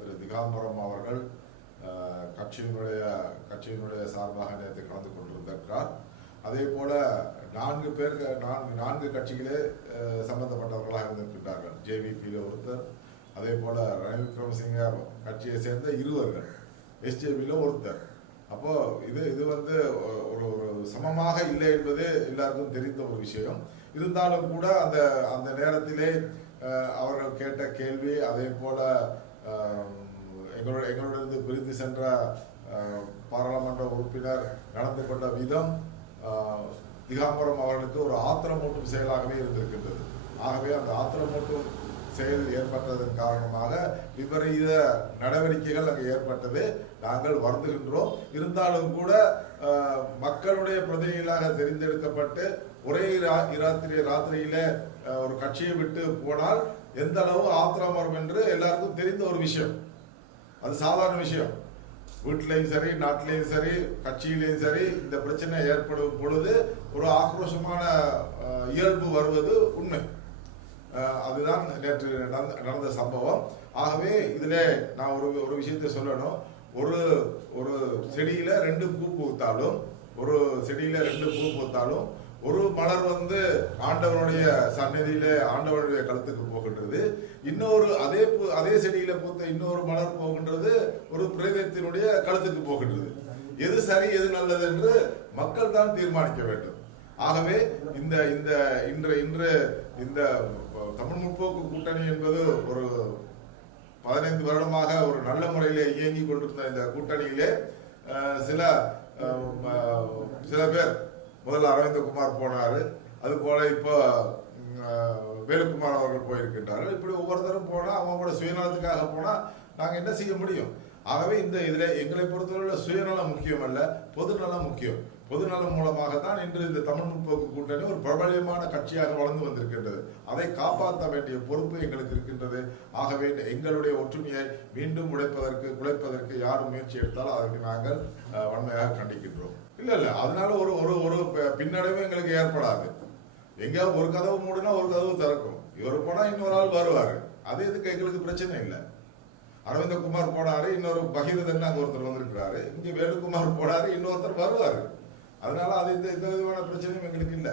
திரு திகாம்பரம் அவர்கள் கட்சியினுடைய கட்சியினுடைய சார்பாக நேற்று கலந்து கொண்டிருந்திருக்கிறார். அதே போல நான்கு பேர் நான்கு நான்கு கட்சிகளே சம்பந்தப்பட்டவர்களாக இருந்திருக்கின்றார்கள். ஜேவிபியில் ஒருத்தர் அதே போல ரணில் விக்ரமசிங்க கட்சியை சேர்ந்த இருவர்கள் எஸ்ஜேபியில் ஒருத்தர். அப்போ இது இது வந்து ஒரு ஒரு சமமாக இல்லை என்பது எல்லாருக்கும் தெரிந்த ஒரு விஷயம். இருந்தாலும் கூட அந்த அந்த நேரத்திலே அவர்கள் கேட்ட கேள்வி அதே போல எங்களோட எங்களிடந்து பிரிந்து சென்ற பாராளுமன்ற உறுப்பினர் நடந்து கொண்ட விதம் திகாம்பரம் அவர்களுக்கு ஒரு ஆத்திரமூட்டும் செயலாகவே இருந்திருக்கின்றது. ஆகவே அந்த ஆத்திரமூட்டும் செயல் ஏற்பட்டதன் காரணமாக விபரீத நடவடிக்கைகள் அங்கே ஏற்பட்டது. நாங்கள் வருந்துகின்றோம். இருந்தாலும் கூட மக்களுடைய பிரதிநிதிகளாக தெரிந்தெடுக்கப்பட்டு ஒரே இராத்திரி ராத்திரியில ஒரு கட்சியை விட்டு போனால் எந்த அளவு ஆத்திரம் வரும் என்று எல்லாருக்கும் தெரிந்த ஒரு விஷயம். அது சாதாரண விஷயம். வீட்டிலையும் சரி நாட்டிலையும் சரி கட்சியிலையும் சரி இந்த பிரச்சனை ஏற்படும் பொழுது ஒரு ஆக்ரோஷமான இயல்பு வருவது உண்மை. அதுதான் நேற்று நடந்த நடந்த சம்பவம். ஆகவே இதுல நான் ஒரு ஒரு விஷயத்தை சொல்லணும். ஒரு ஒரு செடியில ரெண்டு பூ பூத்தாலும் ஒரு செடியில ரெண்டு பூ பூத்தாலும் ஒரு மலர் வந்து ஆண்டவனுடைய சந்நிதியில ஆண்டவனுடைய கழுத்துக்கு போகின்றது. இன்னொரு அதே பூ அதே செடியில பூத்த இன்னொரு மலர் போகின்றது ஒரு பிரேதத்தினுடைய கழுத்துக்கு போகின்றது. எது சரி எது நல்லது என்று மக்கள் தான் தீர்மானிக்க வேண்டும். ஆகவே இந்த இந்த இன்று இன்று இந்த தமிழ் முற்போக்கு கூட்டணி என்பது ஒரு பதினைந்து வருடமாக ஒரு நல்ல முறையிலே இயங்கி கொண்டிருந்த இந்த கூட்டணியிலே சில சில பேர் முதல்ல அரவிந்தகுமார் போனார் அது போல இப்போ வேலுக்குமார் அவர்கள் போயிருக்கின்றார்கள். இப்படி ஒவ்வொருத்தரும் போனால் அவங்களோட கூட சுயநலத்துக்காக போனால் நாங்கள் என்ன செய்ய முடியும்? ஆகவே இந்த இதில் எங்களை பொறுத்தவரையில் சுயநலம் முக்கியம் அல்ல பொதுநலம் முக்கியம். பொதுநலம் மூலமாக தான் இன்று இந்த தமிழ் முற்போக்கு கூட்டணி ஒரு பிரபல்யமான கட்சியாக வளர்ந்து வந்திருக்கின்றது. அதை காப்பாற்ற வேண்டிய பொறுப்பு எங்களுக்கு இருக்கின்றது. ஆகவே எங்களுடைய ஒற்றுமையை மீண்டும் உழைப்பதற்கு குலைப்பதற்கு யார் முயற்சி எடுத்தாலும் அதற்கு நாங்கள் வன்மையாக கண்டிக்கின்றோம். இல்லை இல்லை அதனால ஒரு ஒரு ஒரு பின்னடைவும் எங்களுக்கு ஏற்படாது. எங்கே ஒரு கதவு மூடுனா ஒரு கதவு திறக்கும். இவர் போனால் இன்னொரு ஆள் வருவார். அது எதுக்கு? எங்களுக்கு பிரச்சனை இல்லை. அரவிந்தகுமார் போனாரு இன்னொரு பகீரதன் அங்க ஒருத்தர் வந்திருக்கிறாரு. இங்க வேணுகுமார் போனாரு இன்னொருத்தர் வருவாரு. அதனால அது இந்த எந்த விதமான பிரச்சனையும் எங்களுக்கு இல்லை.